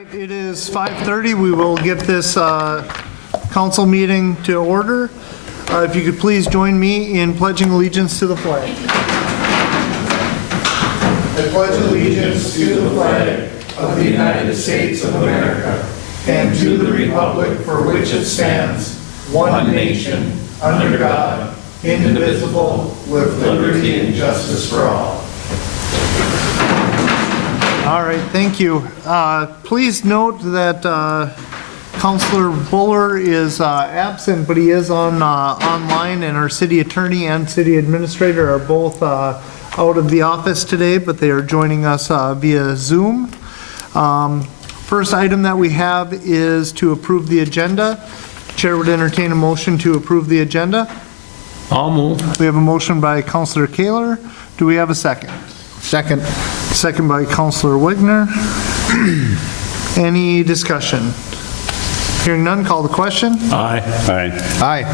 It is 5:30. We will get this council meeting to order. If you could please join me in pledging allegiance to the flag. I pledge allegiance to the flag of the United States of America and to the republic for which it stands, one nation, under God, indivisible, with liberty and justice for all. All right, thank you. Please note that Councilor Buller is absent, but he is online, and our city attorney and city administrator are both out of the office today, but they are joining us via Zoom. First item that we have is to approve the agenda. Chair would entertain a motion to approve the agenda. I'll move. We have a motion by Councilor Kaler. Do we have a second? Second. Second by Councilor Wigner. Any discussion? Hearing none, call the question. Aye. Aye.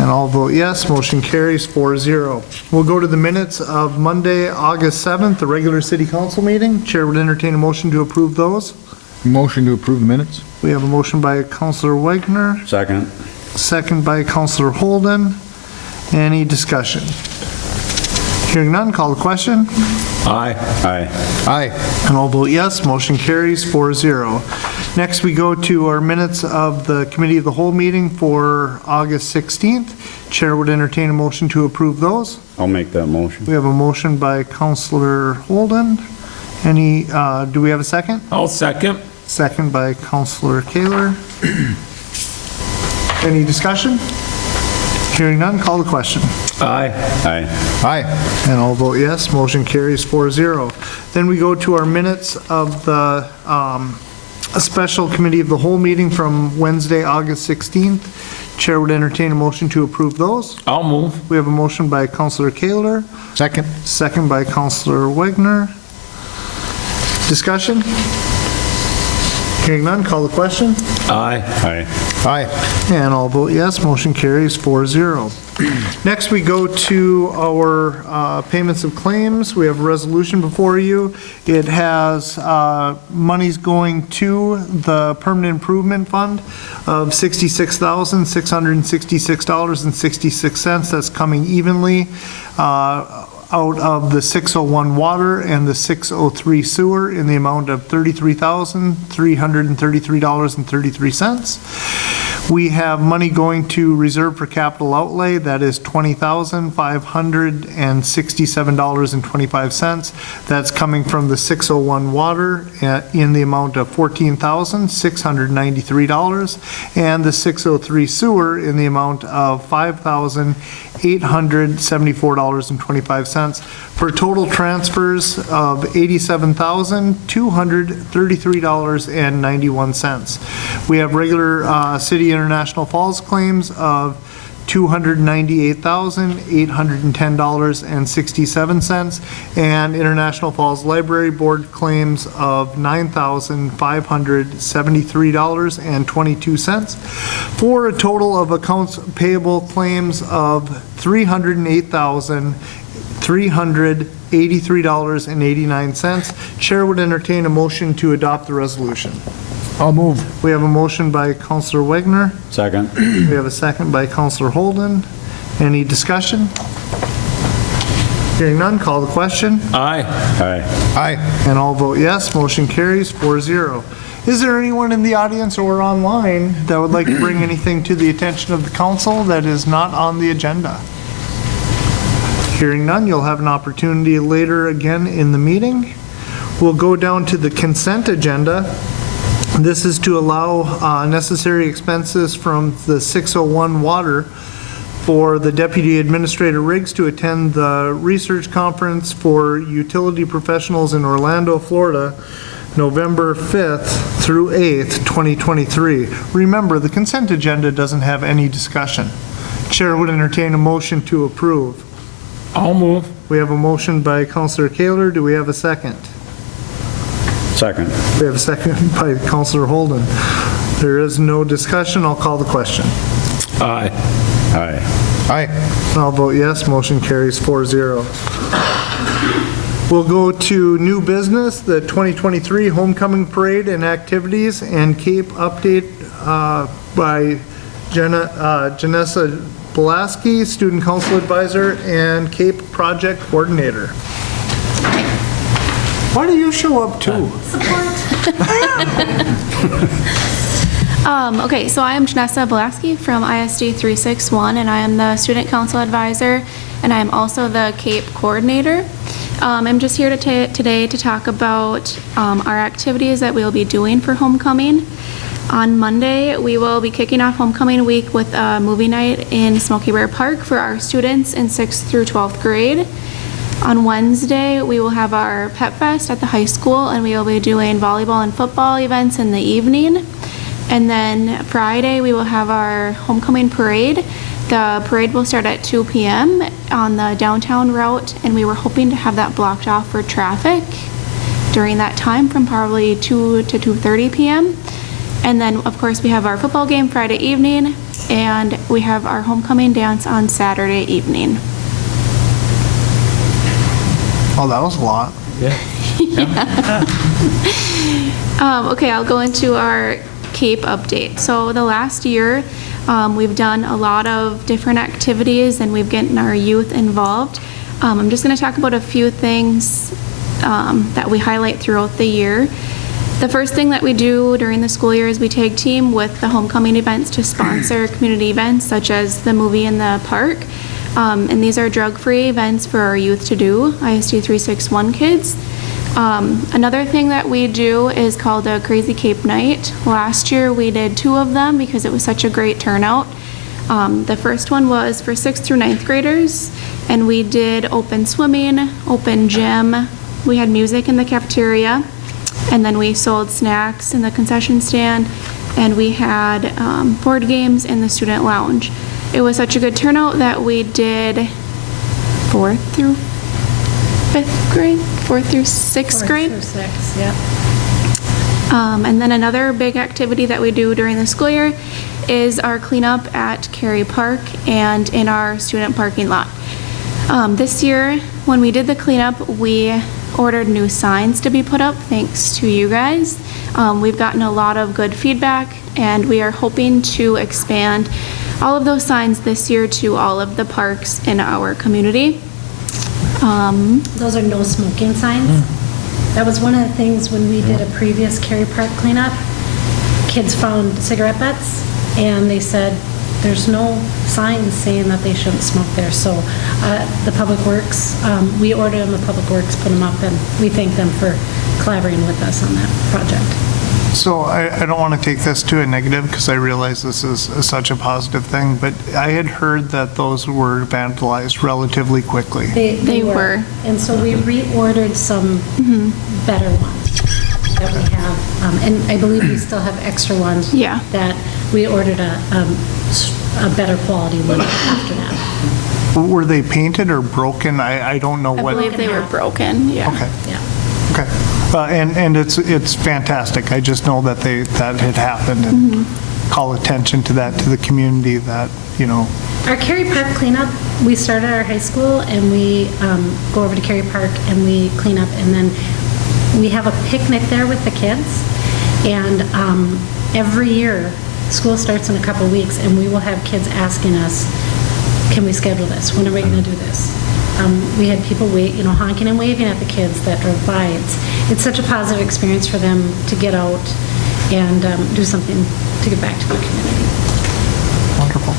And I'll vote yes, motion carries 4-0. We'll go to the minutes of Monday, August 7th, the regular city council meeting. Chair would entertain a motion to approve those. Motion to approve the minutes? We have a motion by Councilor Wigner, Second. second by Councilor Holden. Any discussion? Hearing none, call the question. Aye. Aye. Aye. And I'll vote yes, motion carries 4-0. Next, we go to our minutes of the Committee of the Whole meeting for August 16th. Chair would entertain a motion to approve those. I'll make that motion. We have a motion by Councilor Holden. Any, do we have a second? I'll second. Second by Councilor Kaler. Any discussion? Hearing none, call the question. Aye. Aye. Aye. And I'll vote yes, motion carries 4-0. Then we go to our minutes of the a special Committee of the Whole meeting from Wednesday, August 16th. Chair would entertain a motion to approve those. I'll move. We have a motion by Councilor Kaler, Second. second by Councilor Wigner. Discussion? Hearing none, call the question. Aye. Aye. Aye. And I'll vote yes, motion carries 4-0. Next, we go to our payments of claims. We have a resolution before you. It has monies going to the Permanent Improvement Fund of $66,666.66. That's coming evenly out of the 601 water and the 603 sewer in the amount of $33,333.33. We have money going to reserve for capital outlay, that is $20,567.25. That's coming from the 601 water in the amount of $14,693, and the 603 sewer in the amount of $5,874.25, for total transfers of $87,233.91. We have regular City International Falls claims of $298,810.67, and International Falls Library Board claims of $9,573.22, for a total of accounts payable claims of $308,383.89. Chair would entertain a motion to adopt the resolution. I'll move. We have a motion by Councilor Wigner. Second. We have a second by Councilor Holden. Any discussion? Hearing none, call the question. Aye. Aye. Aye. And I'll vote yes, motion carries 4-0. Is there anyone in the audience or online that would like to bring anything to the attention of the council that is not on the agenda? Hearing none, you'll have an opportunity later again in the meeting. We'll go down to the consent agenda. This is to allow necessary expenses from the 601 water for the Deputy Administrator Riggs to attend the research conference for utility professionals in Orlando, Florida, November 5th through 8th, 2023. Remember, the consent agenda doesn't have any discussion. Chair would entertain a motion to approve. I'll move. We have a motion by Councilor Kaler. Do we have a second? Second. We have a second by Councilor Holden. There is no discussion. I'll call the question. Aye. Aye. Aye. I'll vote yes. Motion carries 4-0. We'll go to new business, the 2023 Homecoming Parade and Activities and CAPE update by Janessa Belaski, Student Council Advisor and CAPE Project Coordinator. Why do you show up too? Okay, so I am Janessa Belaski from ISD 361, and I am the Student Council Advisor, and I am also the CAPE Coordinator. I'm just here today to talk about our activities that we'll be doing for homecoming. On Monday, we will be kicking off homecoming week with a movie night in Smoky Bear Park for our students in 6th through 12th grade. On Wednesday, we will have our Pet Fest at the high school, and we will be doing volleyball and football events in the evening. And then Friday, we will have our homecoming parade. The parade will start at 2 p.m. on the downtown route, and we were hoping to have that blocked off for traffic during that time from probably 2 to 2:30 p.m. And then, of course, we have our football game Friday evening, and we have our homecoming dance on Saturday evening. Oh, that was a lot. Okay, I'll go into our CAPE update. So the last year, we've done a lot of different activities and we've gotten our youth involved. I'm just going to talk about a few things that we highlight throughout the year. The first thing that we do during the school year is we tag team with the homecoming events to sponsor community events such as the movie in the park. And these are drug-free events for our youth to do, ISD 361 kids. Another thing that we do is called a Crazy Cape Night. Last year we did 2 of them because it was such a great turnout. The first one was for 6th through 9th graders, and we did open swimming, open gym, we had music in the cafeteria, and then we sold snacks in the concession stand, and we had board games in the student lounge. It was such a good turnout that we did 4th through 5th grade, 4th through 6th grade. 4th through 6th, yep. And then another big activity that we do during the school year is our cleanup at Cary Park and in our student parking lot. This year, when we did the cleanup, we ordered new signs to be put up, thanks to you guys. We've gotten a lot of good feedback, and we are hoping to expand all of those signs this year to all of the parks in our community. Those are no smoking signs. That was one of the things when we did a previous Cary Park cleanup. Kids found cigarette butts, and they said, there's no signs saying that they shouldn't smoke there. So the Public Works, we ordered them, the Public Works put them up, and we thank them for collaborating with us on that project. So I don't want to take this to a negative because I realize this is such a positive thing, but I had heard that those were vandalized relatively quickly. They were. And so we reordered some better ones that we have. And I believe we still have extra ones. Yeah. That we ordered a better quality one after that. Were they painted or broken? I don't know I what. believe they were broken, yeah. Okay, Yeah. okay. And it's fantastic. I just know that that had happened and call attention to that to the community that, you know. Our Cary Park cleanup, we start at our high school and we go over to Cary Park and we clean up, and then we have a picnic there with the kids. And every year, school starts in a couple of weeks, and we will have kids asking us, can we schedule this? When are we going to do this? We had people honking and waving at the kids that drove by. It's such a positive experience for them to get out and do something to give back to their community. Wonderful.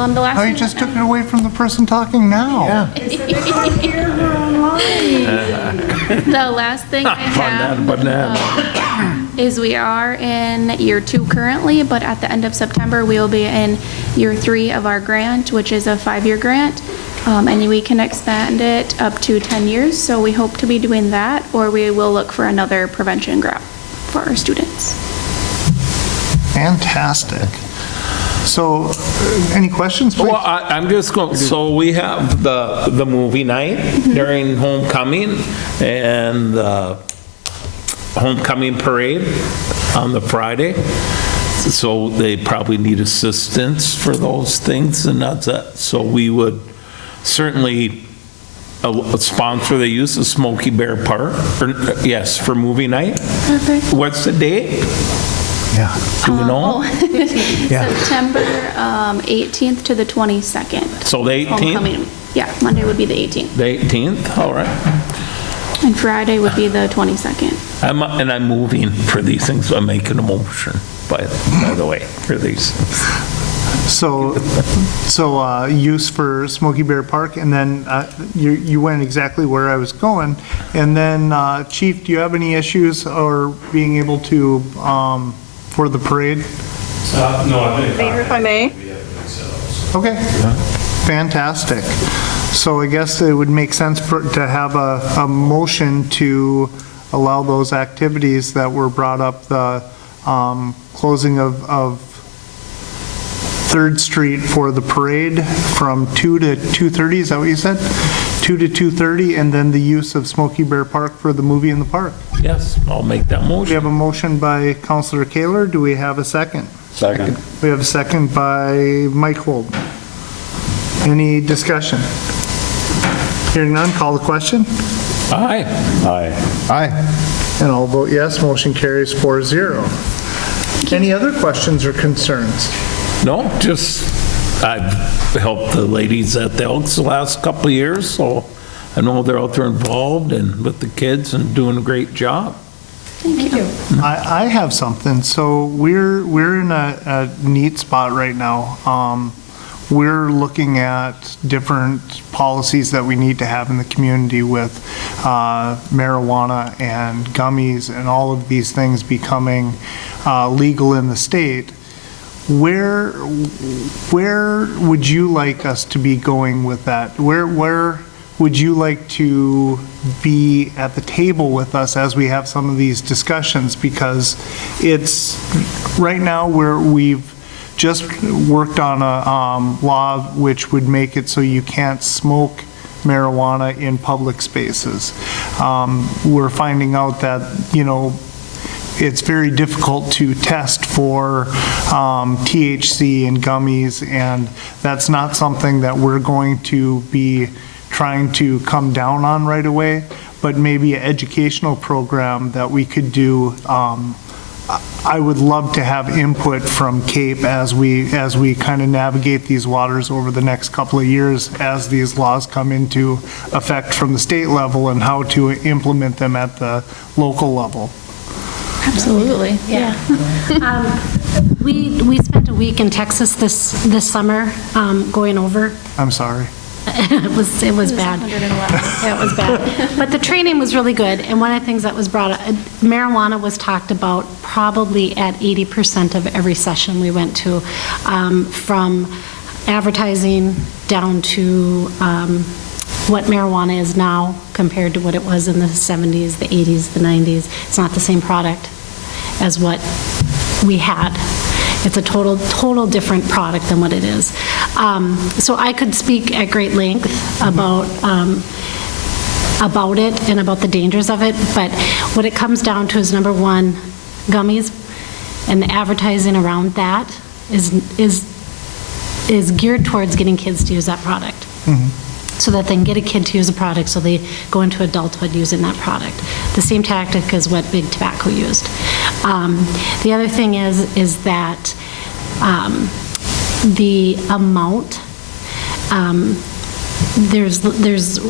The last Oh, you thing just took it away from the person talking now. The last thing I have is we are in year 2 currently, but at the end of September, we will be in year 3 of our grant, which is a 5-year grant, and we can expand it up to 10 years. So we hope to be doing that, or we will look for another prevention grant for our students. Fantastic. So, any questions, please? Well, I'm just going, so we have the movie night during homecoming and the homecoming parade on the Friday. So they probably need assistance for those things, and that's it. So we would certainly sponsor the use of Smoky Bear Park, yes, for movie night. Perfect. What's the date? Yeah. Do we know? Yeah. September 18th to the 22nd. So the 18th? Homecoming. Yeah, Monday would be the 18th, The 18th, all right. and Friday would be the 22nd. I'm moving for these things, so I'm making a motion, by the way, for these. So use for Smoky Bear Park, and then you went exactly where I was going. And then, Chief, do you have any issues or being able to, for the parade? No, I've been in Mayor, if I may? We have a mix of those. Okay, fantastic. So I guess it would make sense to have a motion to allow those activities that were brought up, the closing of 3rd Street for the parade from 2 to 2:30, is that what you said? 2 to 2:30, and then the use of Smoky Bear Park for the movie in the park. Yes, I'll make that We motion. have a motion by Councillor Kaler. Do we have a second? Second. We have a second by Mike Holt. Any discussion? Hearing none, call the question. Aye. Aye. Aye. And I'll vote yes, motion carries 4-0. Any other questions or concerns? No, just, I've helped the ladies at the Elks the last couple of years, so I know they're out there involved and with the kids and doing a great job. Thank you. I have something. So we're in a neat spot right now. We're looking at different policies that we need to have in the community with marijuana and gummies and all of these things becoming legal in the state. Where would you like us to be going with that? Where would you like to be at the table with us as we have some of these discussions? Because it's, right now, we've just worked on a law which would make it so you can't smoke marijuana in public spaces. We're finding out that, it's very difficult to test for THC in gummies, and that's not something that we're going to be trying to come down on right away, but maybe an educational program that we could do. I would love to have input from CAPE as we kind of navigate these waters over the next couple of years as these laws come into effect from the state level and how to implement them at the local level. Absolutely, yeah. We spent a week in Texas this summer going over. I'm sorry. It was bad. 111. Yeah, it was bad. But the training was really good, and one of the things that was brought up, marijuana was talked about probably at 80% of every session we went to, from advertising down to what marijuana is now compared to what it was in the 70s, the 80s, the 90s. It's not the same product as what we had. It's a total different product than what it is. So I could speak at great length about it and about the dangers of it, but what it comes down to is, number one, gummies, and the advertising around that is geared towards getting kids to use that product. So that they can get a kid to use a product so they go into adulthood using that product. The same tactic as what Big Tobacco used. The other thing is that the amount, there's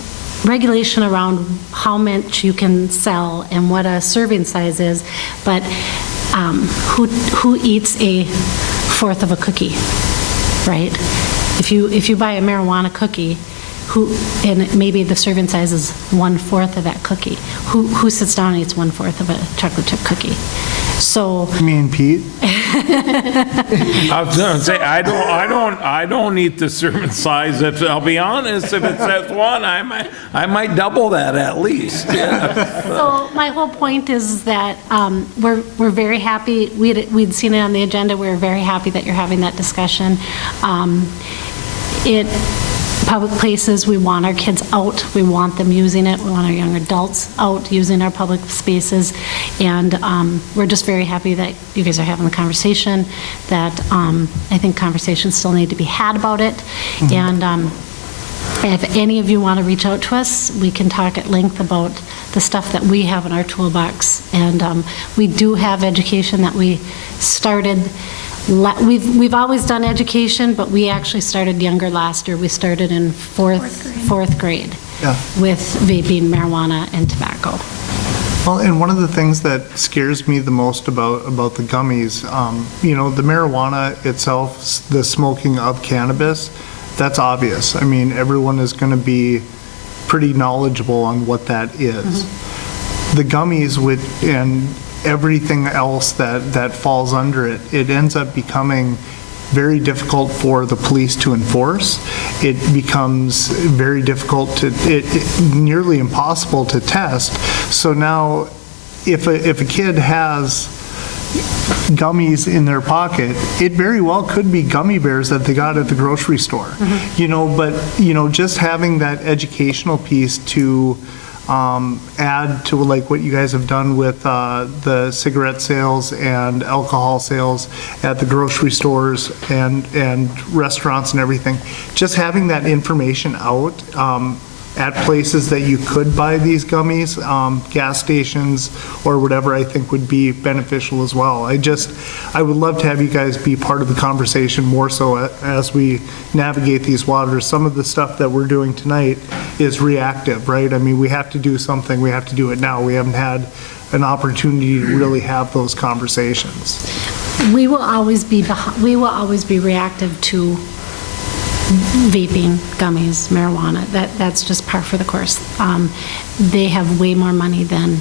regulation around how much you can sell and what a serving size is, but who eats a fourth of a cookie, right? If you buy a marijuana cookie, and maybe the serving size is 1/4 of that cookie, who sits down and eats 1/4 of a chocolate chip cookie? So. Me and Pete? I was gonna say, I don't eat the serving size. I'll be honest, if it says one, I might double that at least. Yeah. So my whole point is that we're very happy, we'd seen it on the agenda, we're very happy that you're having that discussion. public places. We want our kids out. We want them using it. We want our young adults out using our public spaces. And we're just very happy that you guys are having the conversation, that I think conversations still need to be had about it. And if any of you want to reach out to us, we can talk at length about the stuff that we have in our toolbox. And we do have education that we started. We've always done education, but we actually started younger last year. We started in fourth grade Yeah. with vaping, marijuana, and tobacco. Well, and one of the things that scares me the most about the gummies, the marijuana itself, the smoking of cannabis, that's obvious. I mean, everyone is going to be pretty knowledgeable on what that is. The gummies and everything else that falls under it, it ends up becoming very difficult for the police to enforce. It becomes very difficult nearly impossible to test. So now, if a kid has gummies in their pocket, it very well could be gummy bears that they got at the grocery store. But just having that educational piece to add to like what you guys have done with the cigarette sales and alcohol sales at the grocery stores and restaurants and everything. Just having that information out at places that you could buy these gummies, gas stations or whatever, I think would be beneficial as well. I would love to have you guys be part of the conversation more so as we navigate these waters. Some of the stuff that we're doing tonight is reactive, right? I mean, we have to do something, we have to do it now. We haven't had an opportunity to really have those conversations. We will always be reactive to vaping, gummies, marijuana. That's just par for the course. They have way more money than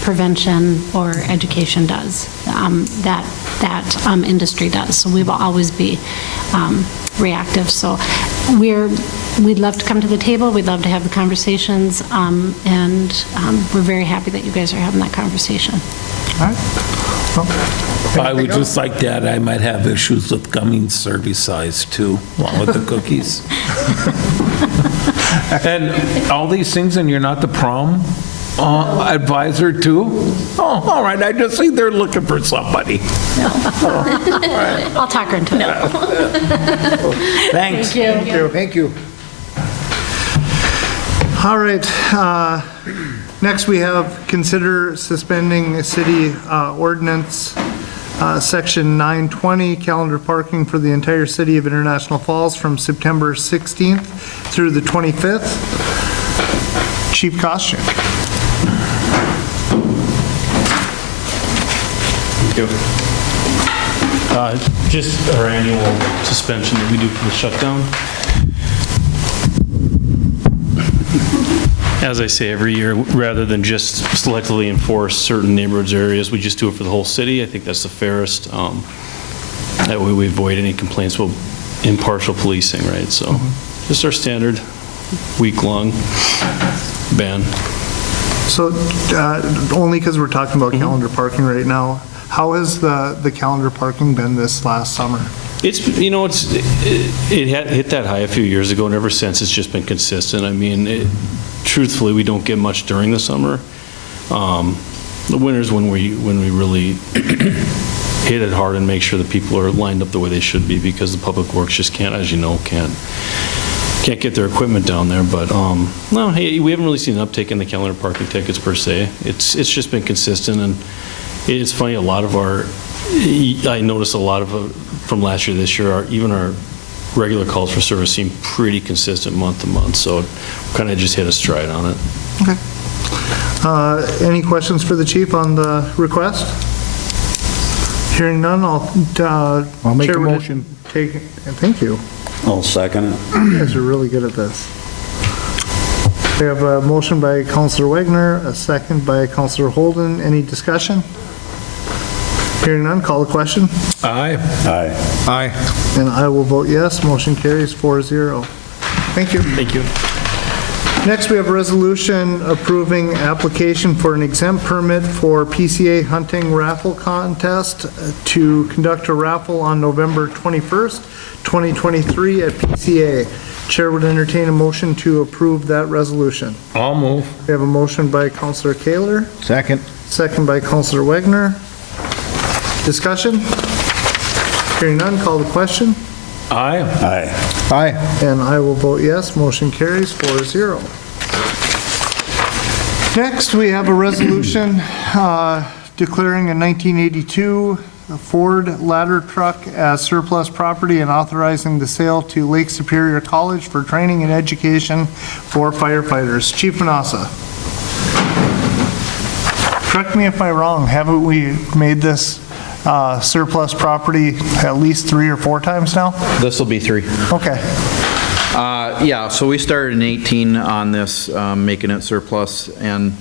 prevention or education does. That industry does. So we will always be reactive. So we'd love to come to the table. We'd love to have the conversations, and we're very happy that you guys are having that conversation. All right. Well, I would just like to add, I might have issues with gummy serving size too, along with the cookies. And all these things, and you're not the prom advisor too? Oh, all right, I just see they're looking for somebody. I'll talk her into it. Thanks. Thank you. All right, next we have consider suspending city ordinance, section 920, calendar parking for the entire city of International Falls from September 16th through the 25th. Chief Costigan. Thank you. Just our annual suspension that we do for the shutdown. As I say every year, rather than just selectively enforce certain neighborhoods or areas, we just do it for the whole city. I think that's the fairest. That way we avoid any complaints about impartial policing, right? So just our standard week-long ban. So only because we're talking about calendar parking right now, how has the calendar parking been this last summer? It hit that high a few years ago, and ever since it's just been consistent. I mean, truthfully, we don't get much during the summer. The winter's when we really hit it hard and make sure that people are lined up the way they should be, because the public works just can't, as you know, can't get their equipment down there. But no, hey, we haven't really seen an uptick in the calendar parking tickets per se. It's just been consistent, and it's funny. I noticed a lot of from last year, this year, even our regular calls for service seem pretty consistent month to month. So kind of just hit a stride on it. Okay. Any questions for the chief on the request? Hearing none, I'll make a motion. Thank you. I'll second it. You guys are really good at this. We have a motion by Councilor Wagner, a second by Councilor Holden. Any discussion? Hearing none, call the question. Aye. Aye. Aye. And I will vote yes. Motion carries 4-0. Thank you. Thank you. Next, we have a resolution approving application for an exempt permit for PCA hunting raffle contest to conduct a raffle on November 21st, 2023 at PCA. Chair would entertain a motion to approve that resolution. I'll move. We have a motion by Counselor Kaler, Second. second by Counselor Wagner. Discussion? Hearing none, call the question. Aye. Aye. Aye. And I will vote yes, motion carries 4-0. Next, we have a resolution declaring a 1982 Ford ladder truck as surplus property and authorizing the sale to Lake Superior College for training and education for firefighters. Chief Manassa. Correct me if I'm wrong, haven't we made this surplus property at least 3 or 4 times now? This will be 3. Okay. Yeah, so we started in 18 on this, making it surplus, and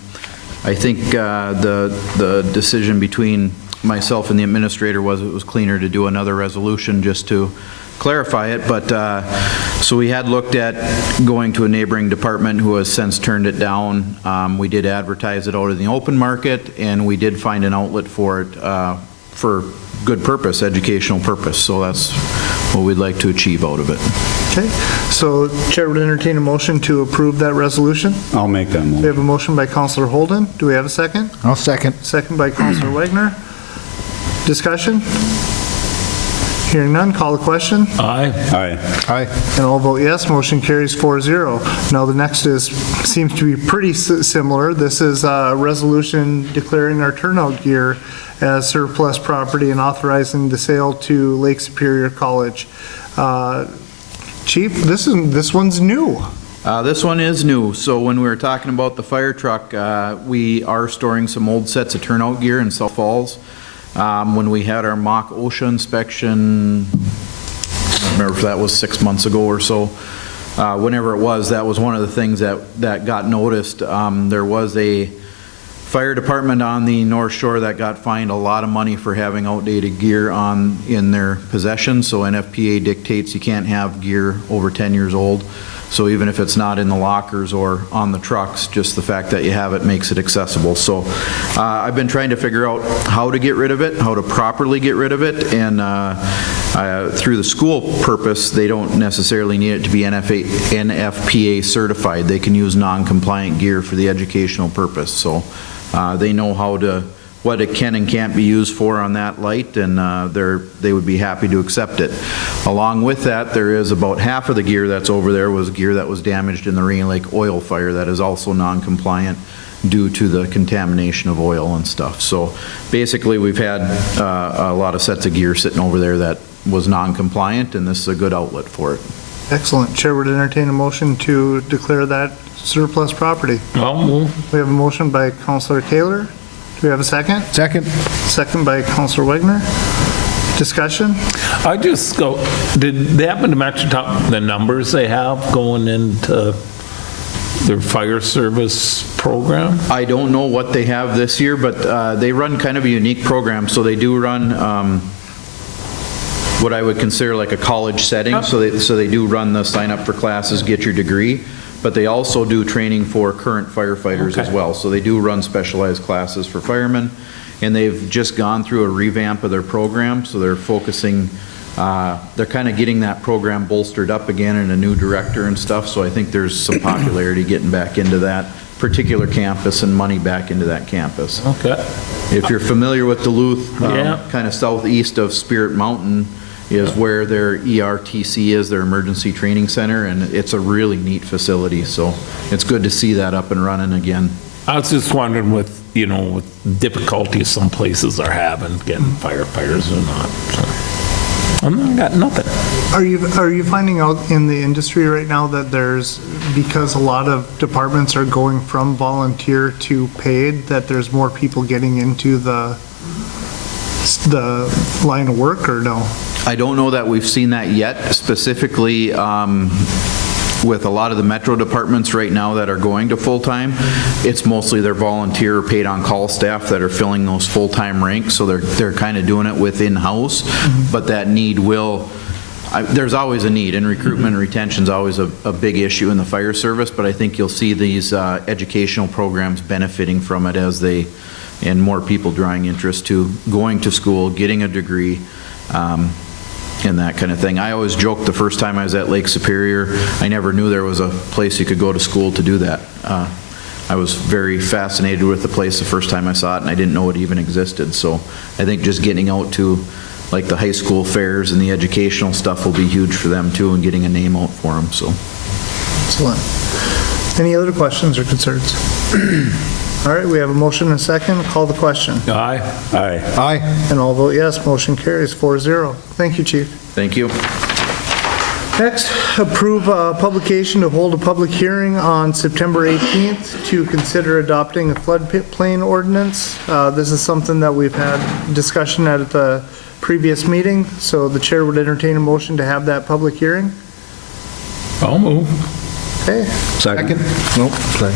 I think the decision between myself and the administrator was it was cleaner to do another resolution just to clarify it, but, so we had looked at going to a neighboring department who has since turned it down. We did advertise it out in the open market, and we did find an outlet for it for good purpose, educational purpose, so that's what we'd like to achieve out of it. Okay, so Chair would entertain a motion to approve that resolution. I'll make that We motion. have a motion by Counselor Holden. Do we have a second? I'll second. Second by Counselor Wagner. Discussion? Hearing none, call the question. Aye. Aye. Aye. And I'll vote yes, motion carries 4-0. Now, the next seems to be pretty similar. This is a resolution declaring our turnout gear as surplus property and authorizing the sale to Lake Superior College. Chief, this one's new. This one is new, so when we were talking about the fire truck, we are storing some old sets of turnout gear in South Falls. When we had our mock OSHA inspection, I don't remember if that was 6 months ago or so, whenever it was, that was one of the things that got noticed. There was a fire department on the North Shore that got fined a lot of money for having outdated gear in their possession, so NFPA dictates you can't have gear over 10 years old. So even if it's not in the lockers or on the trucks, just the fact that you have it makes it accessible. So I've been trying to figure out how to get rid of it, how to properly get rid of it, and through the school purpose, they don't necessarily need it to be NFPA certified. They can use non-compliant gear for the educational purpose. So they know what it can and can't be used for on that light, and they would be happy to accept it. Along with that, there is about half of the gear that's over there was gear that was damaged in the Rainy Lake oil fire that is also non-compliant due to the contamination of oil and stuff. So basically, we've had a lot of sets of gear sitting over there that was non-compliant, and this is a good outlet for it. Excellent. Chair would entertain a motion to declare that surplus property. I'll move. We have a motion by Counselor Kaler. Do we have a second? Second. Second by Counselor Wagner. Discussion? I just go, did they happen to match the numbers they have going into their fire service program? I don't know what they have this year, but they run kind of a unique program. So they do run what I would consider like a college setting. So they do run the sign up for classes, get your degree, but they also do training for current firefighters as well. So they do run specialized classes for firemen, and they've just gone through a revamp of their program. So they're focusing, they're kind of getting that program bolstered up again and a new director and stuff. So I think there's some popularity getting back into that particular campus and money back into that campus. Okay. If you're familiar with Duluth, Yeah. kind of southeast of Spirit Mountain is where their ERTC is, their Emergency Training Center, and it's a really neat facility, so it's good to see that up and running again. I was just wondering with difficulties some places are having getting firefighters or not. So, I got nothing. Are you finding out in the industry right now that because a lot of departments are going from volunteer to paid, that there's more people getting into the line of work, or no? I don't know that we've seen that yet, specifically with a lot of the metro departments right now that are going to full-time. It's mostly their volunteer or paid on-call staff that are filling those full-time ranks, so they're kind of doing it within house, but that need there's always a need, and recruitment and retention is always a big issue in the fire service, but I think you'll see these educational programs benefiting from it and more people drawing interest to going to school, getting a degree. and that kind of thing. I always joked the first time I was at Lake Superior, I never knew there was a place you could go to school to do that. I was very fascinated with the place the first time I saw it, and I didn't know it even existed. So I think just getting out to like the high school fairs and the educational stuff will be huge for them too, and getting a name out for them, so. Excellent. Any other questions or concerns? All right, we have a motion and a second. Call the question. Aye. Aye. Aye. And all vote yes, motion carries 4-0. Thank you, Chief. Thank you. Next, approve publication to hold a public hearing on September 18th to consider adopting a floodplain ordinance. This is something that we've had discussion at the previous meeting, so the chair would entertain a motion to have that public hearing. I'll move. Okay. Second. Nope, sorry.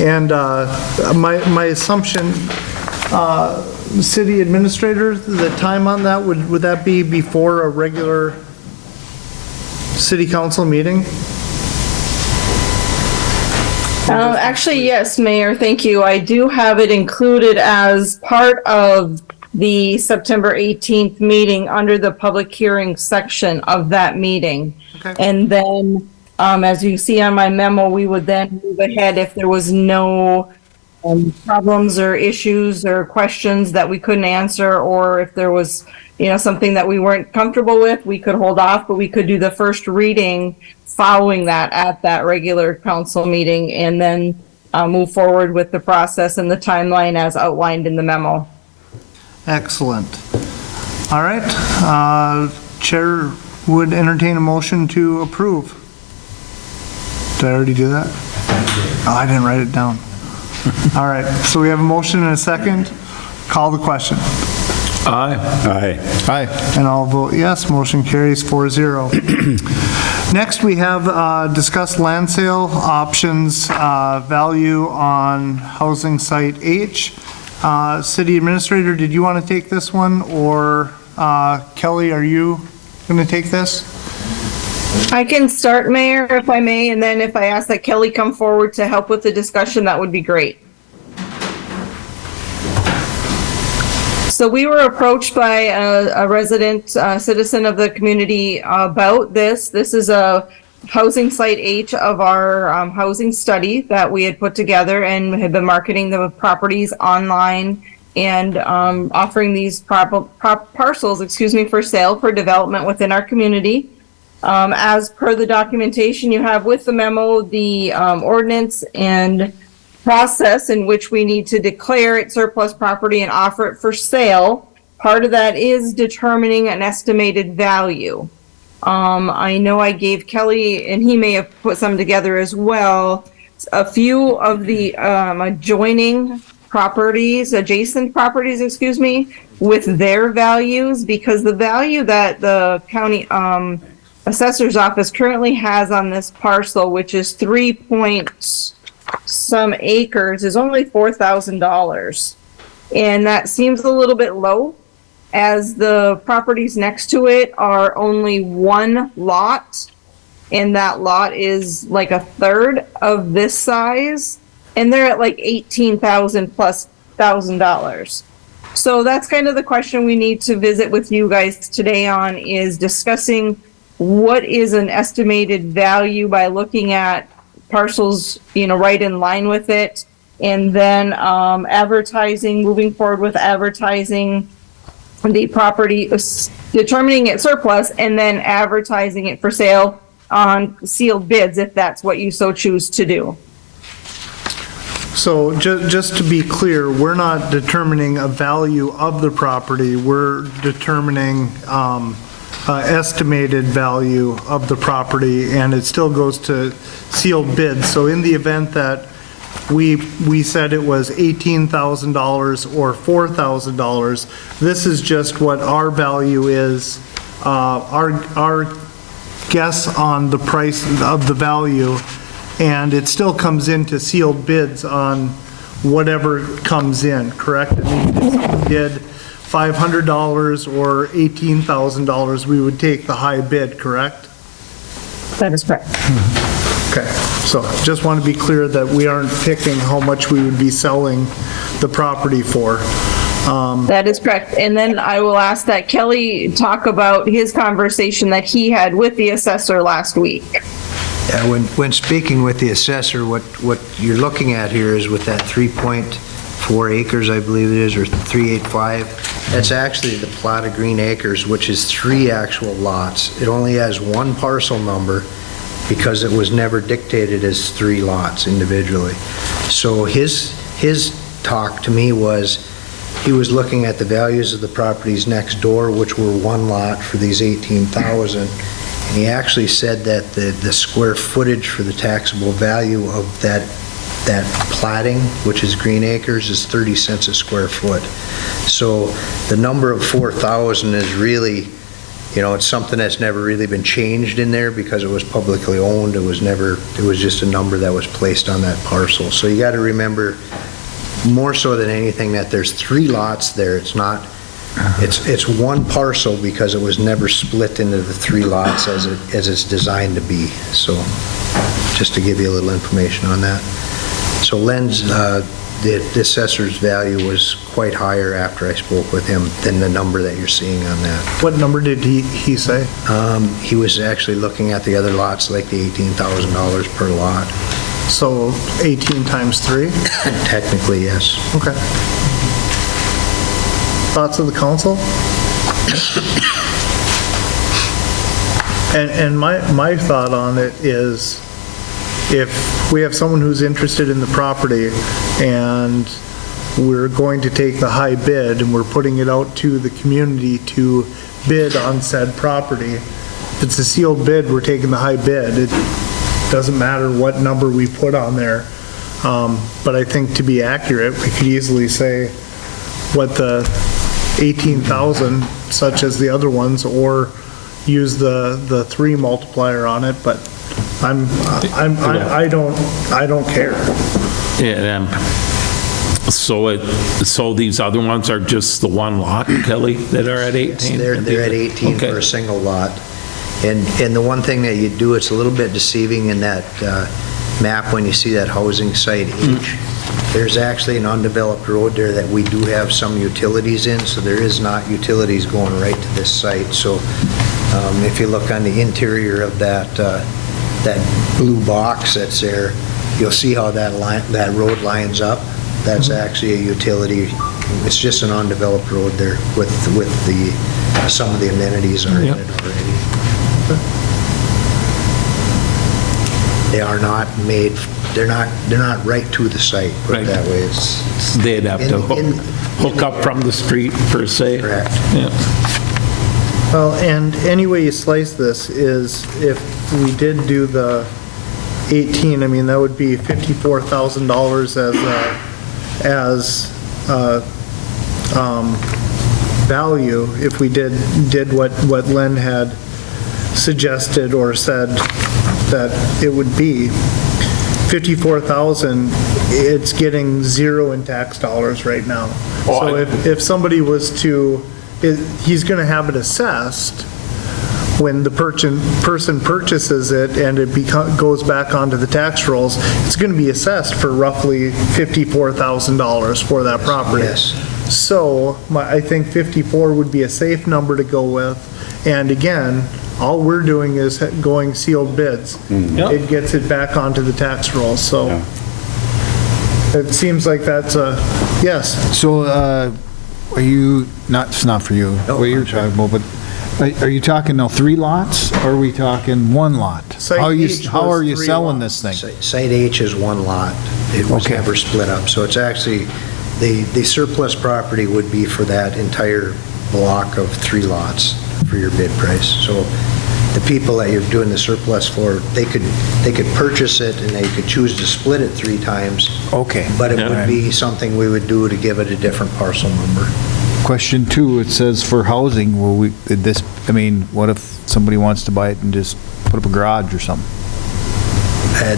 And my assumption, city administrator, the time on that, would that be before a regular city council meeting? Actually, yes, Mayor, thank you. I do have it included as part of the September 18th meeting under the public hearing section of that meeting. Okay. And then, as you see on my memo, we would then move ahead if there was no problems or issues or questions that we couldn't answer, or if there was, something that we weren't comfortable with, we could hold off, but we could do the first reading following that at that regular council meeting, and then move forward with the process and the timeline as outlined in the memo. Excellent. All right, chair would entertain a motion to approve. Did I already do that? Oh, I didn't write it down. All right, so we have a motion and a second. Call the question. Aye. Aye. Aye. And I'll vote yes, motion carries 4-0. Next, we have discussed land sale options, value on housing site H. City Administrator, did you want to take this one, or Kelly, are you going to take this? I can start, Mayor, if I may, and then if I ask that Kelly come forward to help with the discussion, that would be great. So we were approached by a resident, citizen of the community about this. This is a housing site H of our housing study that we had put together and had been marketing the properties online and offering these parcels, for sale for development within our community. As per the documentation you have with the memo, the ordinance and process in which we need to declare it surplus property and offer it for sale, part of that is determining an estimated value. I know I gave Kelly, and he may have put some together as well, a few of the adjacent properties, with their values, because the value that the county assessor's office currently has on this parcel, which is 3-some acres, is only $4,000. And that seems a little bit low, as the properties next to it are only one lot, and that lot is like a third of this size, and they're at like $18,000+. So that's kind of the question we need to visit with you guys today on, is discussing what is an estimated value by looking at parcels, right in line with it, and then moving forward with advertising the property, determining it surplus, and then advertising it for sale on sealed bids, if that's what you so choose to do. So just to be clear, we're not determining a value of the property, we're determining estimated value of the property, and it still goes to sealed bids. So in the event that we said it was $18,000 or $4,000, this is just what our value is, our guess on the price of the value, and it still comes into sealed bids on whatever comes in, correct? I mean, if we did $500 or $18,000, we would take the high bid, correct? That is correct. Okay, so just want to be clear that we aren't picking how much we would be selling the property for. That is correct. And then I will ask that Kelly talk about his conversation that he had with the assessor last week. Yeah, when speaking with the assessor, what you're looking at here is with that 3.4 acres, I believe it is, or 385, that's actually the plot of Green Acres, which is 3 actual lots. It only has 1 parcel number because it was never dictated as 3 lots individually. So his talk to me was, he was looking at the values of the properties next door, which were 1 lot for these 18,000. And he actually said that the square footage for the taxable value of that platting, which is Green Acres, is 30 cents a square foot. So the number of 4,000 is really, it's something that's never really been changed in there because it was publicly owned. It was just a number that was placed on that parcel. So you got to remember, more so than anything, that there's 3 lots there. It's not, it's 1 parcel because it was never split into the 3 lots as it's designed to be. So just to give you a little information on that. So Len's, the assessor's value was quite higher after I spoke with him than the number that you're seeing on that. What number did he say? He was actually looking at the other lots, like the $18,000 per lot. So 18 times 3? Technically, yes. Okay. Thoughts of the council? And my thought on it is, if we have someone who's interested in the property and we're going to take the high bid and we're putting it out to the community to bid on said property, if it's a sealed bid, we're taking the high bid. It doesn't matter what number we put on there. But I think to be accurate, we could easily say what the 18,000, such as the other ones, or use the 3 multiplier on it, but I don't care. Yeah, so these other ones are just the 1 lot, Kelly, that are at 18? They're at 18 Okay. for a single lot. And the one thing that you do, it's a little bit deceiving in that map when you see that housing site H. There's actually an undeveloped road there that we do have some utilities in, so there is not utilities going right to this site. So if you look on the interior of that blue box that's there, you'll see how that road lines up. That's actually a utility. It's just an undeveloped road there with some of the amenities are in it already. They are not made, they're not right to the site, put it that way. They'd have to hook up from the street, per se? Correct. Yeah. Well, and any way you slice this is, if we did do the 18, I mean, that would be $54,000 as value if we did what Len had suggested or said that it would be. 54,000, it's getting 0 in tax dollars right now. So if somebody was to, he's going to have it assessed when the person purchases it and it goes back onto the tax rolls. It's going to be assessed for roughly $54,000 for that property. Yes. So I think 54 would be a safe number to go with. And again, all we're doing is going sealed bids. It gets it back onto the tax roll, so it seems like that's a, yes. So, are you, it's not for you, what you're talking about, but are you talking now 3 lots, or are we talking 1 lot? Site How H are was you 3 selling lots. this thing? Site H is 1 lot. It was Okay. never split up. So it's actually, the surplus property would be for that entire block of 3 lots for your bid price. So the people that you're doing the surplus for, they could purchase it and they could choose to split it 3 times. Okay. But it Yeah. would be something we would do to give it a different parcel number. Question 2, it says for housing, what if somebody wants to buy it and just put up a garage or something?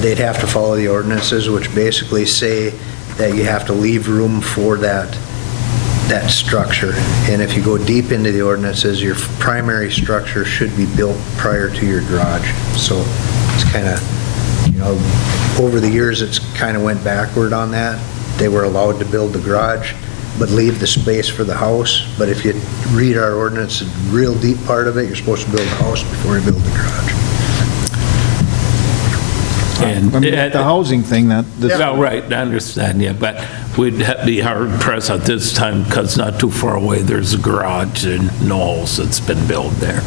They'd have to follow the ordinances, which basically say that you have to leave room for that structure. And if you go deep into the ordinances, your primary structure should be built prior to your garage. So it's kind of, over the years, it's kind of went backward on that. They were allowed to build the garage, but leave the space for the house. But if you read our ordinance, the real deep part of it, you're supposed to build a house before you build the garage. And I mean, the housing thing, Yeah, right, I understand, yeah, but we'd be hard pressed at this time, because not too far away, there's a garage and no house that's been built there.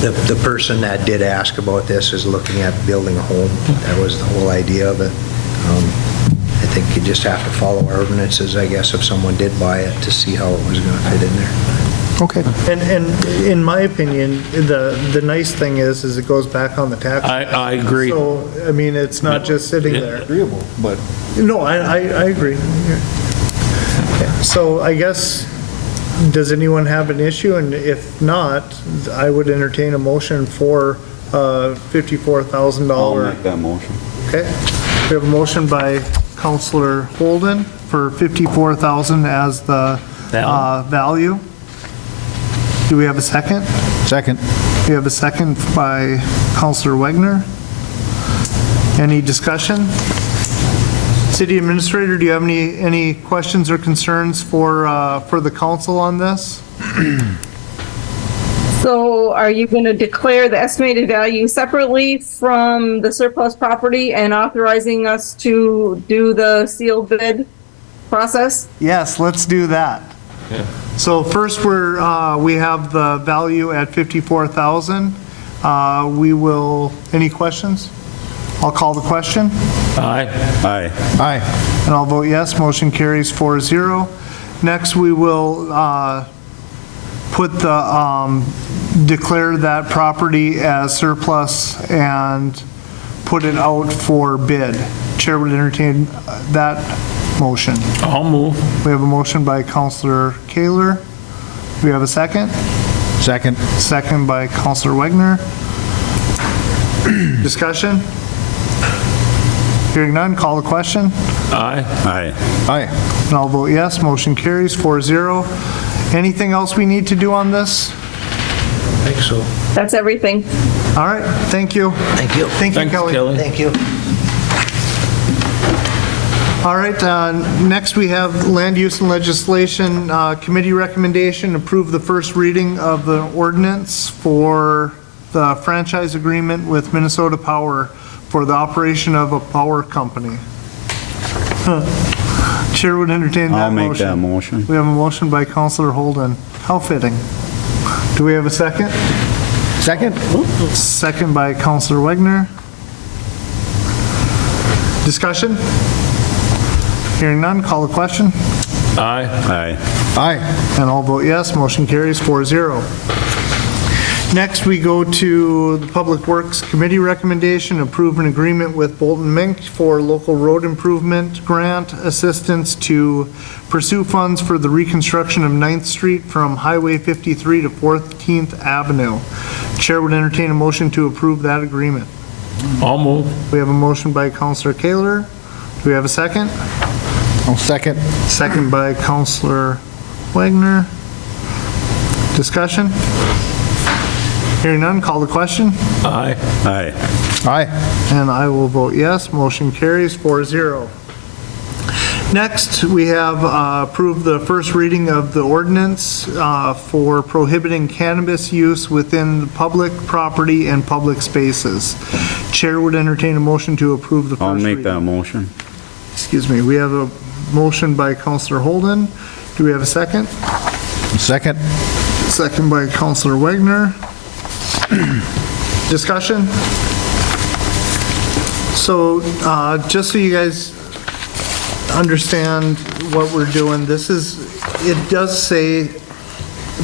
The person that did ask about this is looking at building a home. That was the whole idea of it. I think you just have to follow our ordinances, I guess, if someone did buy it, to see how it was going to fit in there. okay. And in my opinion, the nice thing is it goes back on the tax. I agree. So, I mean, it's not just sitting there. Agreeable, but No, I agree. Okay, so I guess, does anyone have an issue? And if not, I would entertain a motion for $54,000. I'll make that motion. Okay, we have a motion by Counselor Holden for $54,000 as the value. Do we have a second? second. We have a second by Counselor Wagner. Any discussion? City Administrator, do you have any questions or concerns for the council on this? So are you going to declare the estimated value separately from the surplus property and authorizing us to do the sealed bid process? Yes, let's do that. So first, we have the value at $54,000. We will, any questions? I'll call the question, Aye. Aye. Aye. and I'll vote yes. Motion carries 4-0. Next, we will declare that property as surplus and put it out for bid. Chair would entertain that motion. I'll move. We have a motion by Counselor Kaler. Do we have a second? Second. Second by Counselor Wagner. Discussion? Hearing none, call the question. Aye. Aye. Aye. And I'll vote yes, motion carries 4-0. Anything else we need to do on this? I think so. That's everything. All right, thank you. Thank you. Thank you, Thanks, Kelly. Kelly. Thank you. All right, next we have Land Use and Legislation Committee recommendation, approve the first reading of the ordinance for the franchise agreement with Minnesota Power for the operation of a power company. Chair would entertain that I'll motion. make that motion. We have a motion by Counselor Holden. How fitting. Do we have a second? Second? Second by Counselor Wagner. Discussion? Hearing none, call the question. Aye. Aye. Aye. And I'll vote yes, motion carries 4-0. Next, we go to the Public Works Committee recommendation, approve an agreement with Bolton Mink for local road improvement grant assistance to pursue funds for the reconstruction of 9th Street from Highway 53 to 14th Avenue. Chair would entertain a motion to approve that agreement. I'll move. We have a motion by Counselor Kaler. Do we have a second? I'll second. Second by Counselor Wagner. Discussion? Hearing none, call the question. Aye. Aye. Aye. And I will vote yes, motion carries 4-0. Next, we have approved the first reading of the ordinance for prohibiting cannabis use within public property and public spaces. Chair would entertain a motion to approve the first I'll reading. make that motion. Excuse me, we have a motion by Counselor Holden. Do we have a second? Second. Second by Counselor Wagner. Discussion? So, just so you guys understand what we're doing, it does say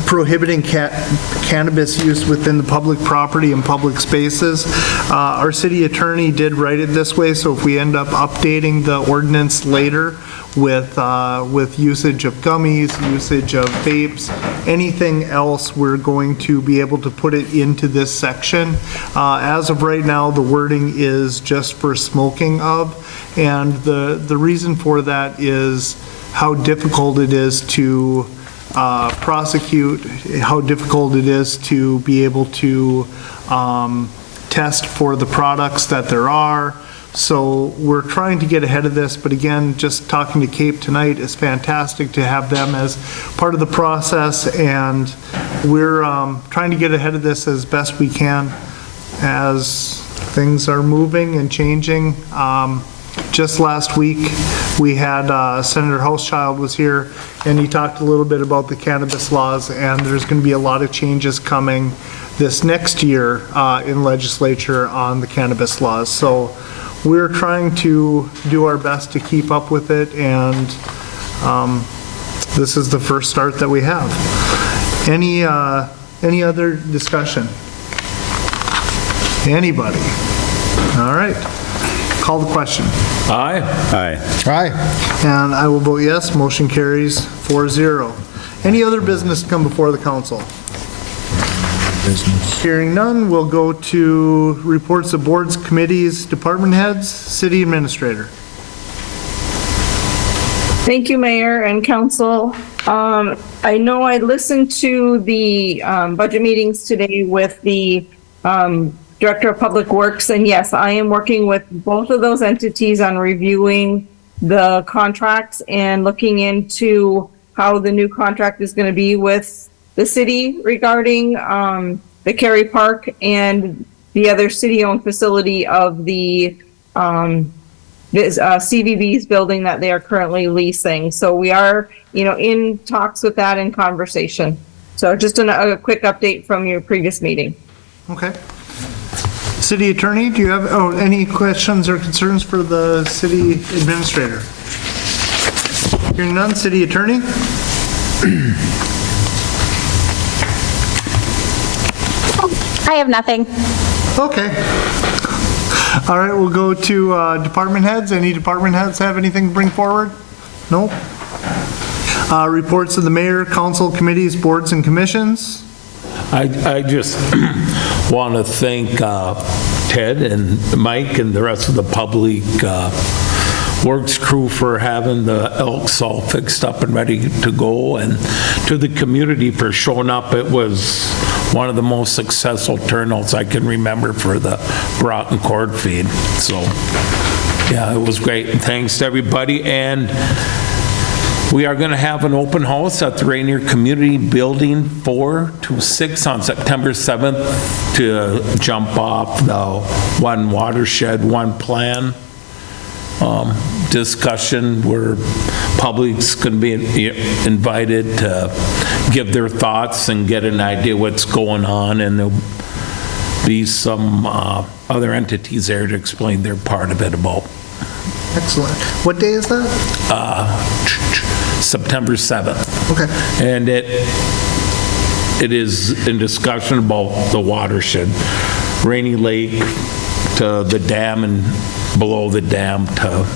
prohibiting cannabis use within the public property and public spaces. Our city attorney did write it this way, so if we end up updating the ordinance later with usage of gummies, usage of vapes, anything else, we're going to be able to put it into this section. As of right now, the wording is just for smoking of, and the reason for that is how difficult it is to prosecute, how difficult it is to be able to test for the products that there are. So we're trying to get ahead of this, but again, just talking to Cape tonight is fantastic to have them as part of the process, and we're trying to get ahead of this as best we can as things are moving and changing. Just last week, we had Senator Hauschild was here, and he talked a little bit about the cannabis laws, and there's going to be a lot of changes coming this next year in legislature on the cannabis laws. So we're trying to do our best to keep up with it, and this is the first start that we have. Any other discussion? Anybody? All right. Call the question. Aye. Aye. Aye. And I will vote yes. Motion carries 4-0. Any other business to come before the council? Business. Hearing none, we'll go to reports of boards, committees, department heads, city administrator. Thank you, Mayor and Council. I know I listened to the budget meetings today with the Director of Public Works, and yes, I am working with both of those entities on reviewing the contracts and looking into how the new contract is going to be with the city regarding the Cary Park and the other city-owned facility of the CVB's building that they are currently leasing. So we are, in talks with that in conversation. So just a quick update from your previous meeting. Okay. City attorney, do you have any questions or concerns for the city administrator? Hearing none, city attorney? I have nothing. Okay. All right, we'll go to department heads. Any department heads have anything to bring forward? No? Reports of the mayor, council, committees, boards, and commissions. I just want to thank Ted and Mike and the rest of the public works crew for having the Elks all fixed up and ready to go, and to the community for showing up. It was one of the most successful turnouts I can remember for the Broughton Cord Feed. So, yeah, it was great. And thanks to everybody. And we are going to have an open house at the Rainier Community Building 4 to 6 on September 7th to jump off the One Watershed, One Plan discussion where public's going to be invited to give their thoughts and get an idea what's going on, and there'll be some other entities there to explain their part of it about. Excellent. What day is that? September 7th. Okay. And it is in discussion about the watershed, Rainy Lake to the dam and below the dam to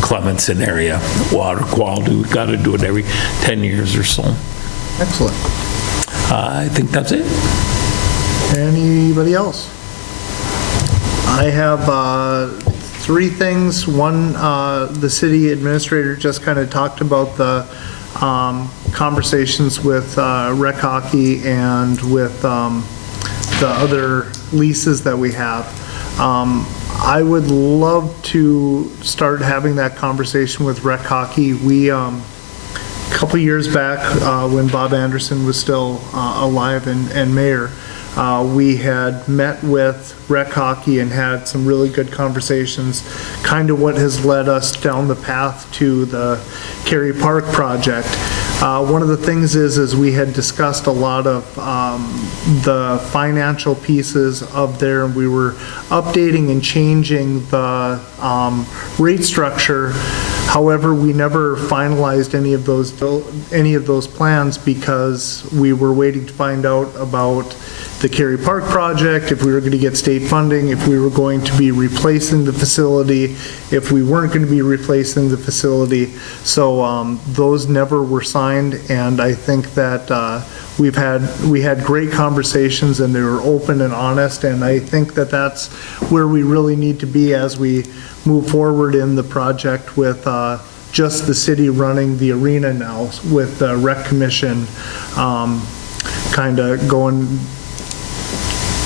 Clemenson area, water quality. We've got to do it every 10 years or so. Excellent. I think that's it. Anybody else? I have 3 things. One, the city administrator just kind of talked about the conversations with rec hockey and with the other leases that we have. I would love to start having that conversation with rec hockey. We, a couple years back, when Bob Anderson was still alive and mayor, we had met with rec hockey and had some really good conversations, kind of what has led us down the path to the Cary Park project. One of the things is we had discussed a lot of the financial pieces of there, and we were updating and changing the rate structure. However, we never finalized any of those plans because we were waiting to find out about the Cary Park project, if we were going to get state funding, if we were going to be replacing the facility, if we weren't going to be replacing the facility. So those never were signed, and I think that we had great conversations, and they were open and honest, and I think that that's where we really need to be as we move forward in the project with just the city running the arena now, with the rec commission kind of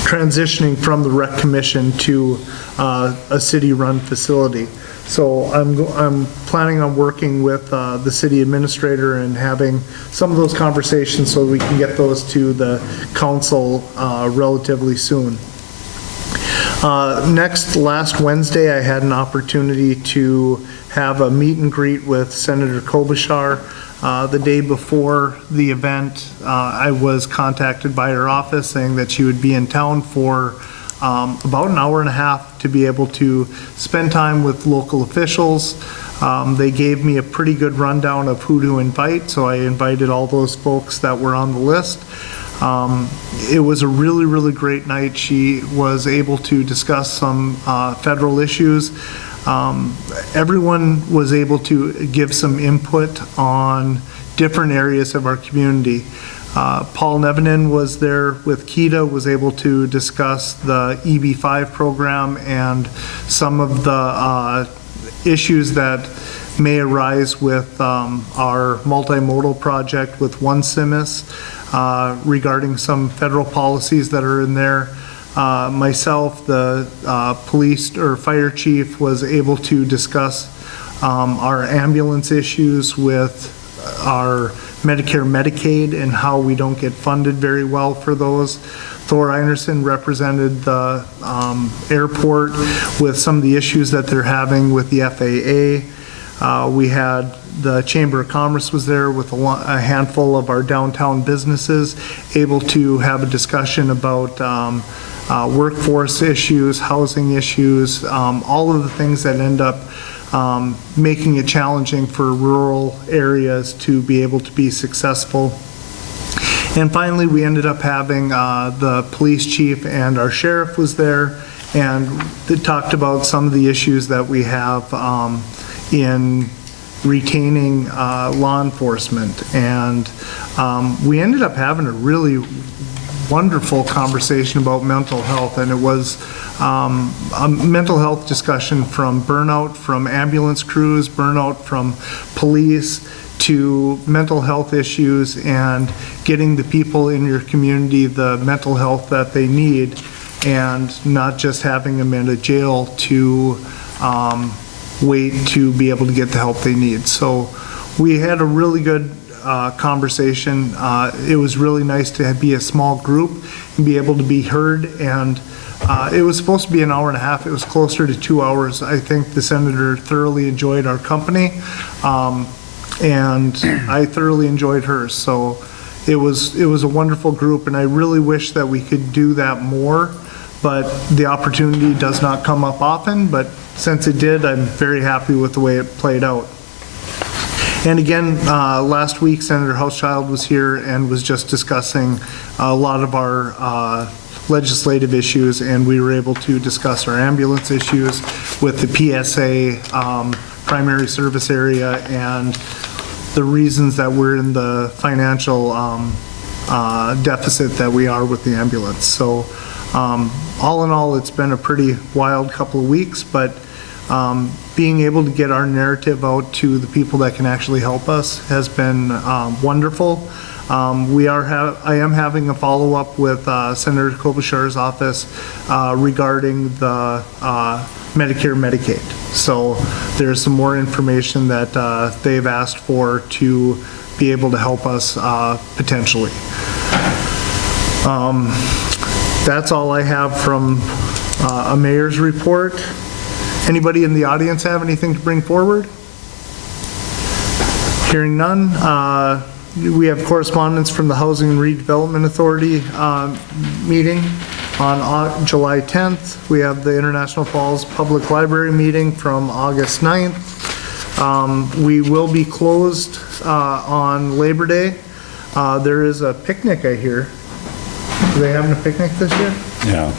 transitioning from the rec commission to a city-run facility. So I'm planning on working with the city administrator and having some of those conversations so we can get those to the council relatively soon. Last Wednesday, I had an opportunity to have a meet and greet with Senator Klobuchar. The day before the event, I was contacted by her office saying that she would be in town for about an hour and a half to be able to spend time with local officials. They gave me a pretty good rundown of who to invite, so I invited all those folks that were on the list. It was a really, really great night. She was able to discuss some federal issues. Everyone was able to give some input on different areas of our community. Paul Nevenin was there with KEDA, was able to discuss the EB5 program and some of the issues that may arise with our multimodal project with One Simis regarding some federal policies that are in there. Myself, the police or fire chief, was able to discuss our ambulance issues with our Medicare, Medicaid, and how we don't get funded very well for those. Thor Einerson represented the airport with some of the issues that they're having with the FAA. We had the Chamber of Commerce was there with a handful of our downtown businesses, able to have a discussion about workforce issues, housing issues, all of the things that end up making it challenging for rural areas to be able to be successful. And finally, we ended up having the police chief and our sheriff was there, and they talked about some of the issues that we have in retaining law enforcement. And we ended up having a really wonderful conversation about mental health, and it was a mental health discussion from burnout from ambulance crews, burnout from police, to mental health issues and getting the people in your community the mental health that they need, and not just having them in a jail to wait to be able to get the help they need. So we had a really good conversation. It was really nice to be a small group and be able to be heard, and it was supposed to be an hour and a half. It was closer to 2 hours. I think the senator thoroughly enjoyed our company, and I thoroughly enjoyed hers. So it was a wonderful group, and I really wish that we could do that more, but the opportunity does not come up often. But since it did, I'm very happy with the way it played out. And again, last week, Senator Hauschild was here and was just discussing a lot of our legislative issues, and we were able to discuss our ambulance issues with the PSA primary service area and the reasons that we're in the financial deficit that we are with the ambulance. So all in all, it's been a pretty wild couple of weeks, but being able to get our narrative out to the people that can actually help us has been wonderful. I am having a follow-up with Senator Klobuchar's office regarding the Medicare, Medicaid. So there's some more information that they've asked for to be able to help us potentially. That's all I have from a mayor's report. Anybody in the audience have anything to bring forward? Hearing none. We have correspondence from the Housing and Redevelopment Authority meeting on July 10th. We have the International Falls Public Library meeting from August 9th. We will be closed on Labor Day. There is a picnic, I hear. Are they having a picnic this year? Yeah.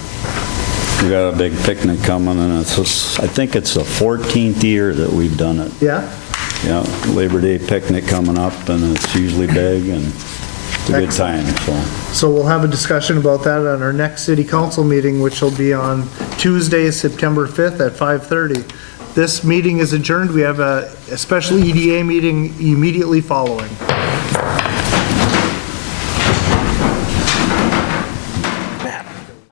We got a big picnic coming, and I think it's the 14th year that we've done it. Yeah? Yeah, Labor Day picnic coming up, and it's usually big, and it's a good time, so. So we'll have a discussion about that on our next city council meeting, which will be on Tuesday, September 5th at 5:30. This meeting is adjourned. We have a special EDA meeting immediately following.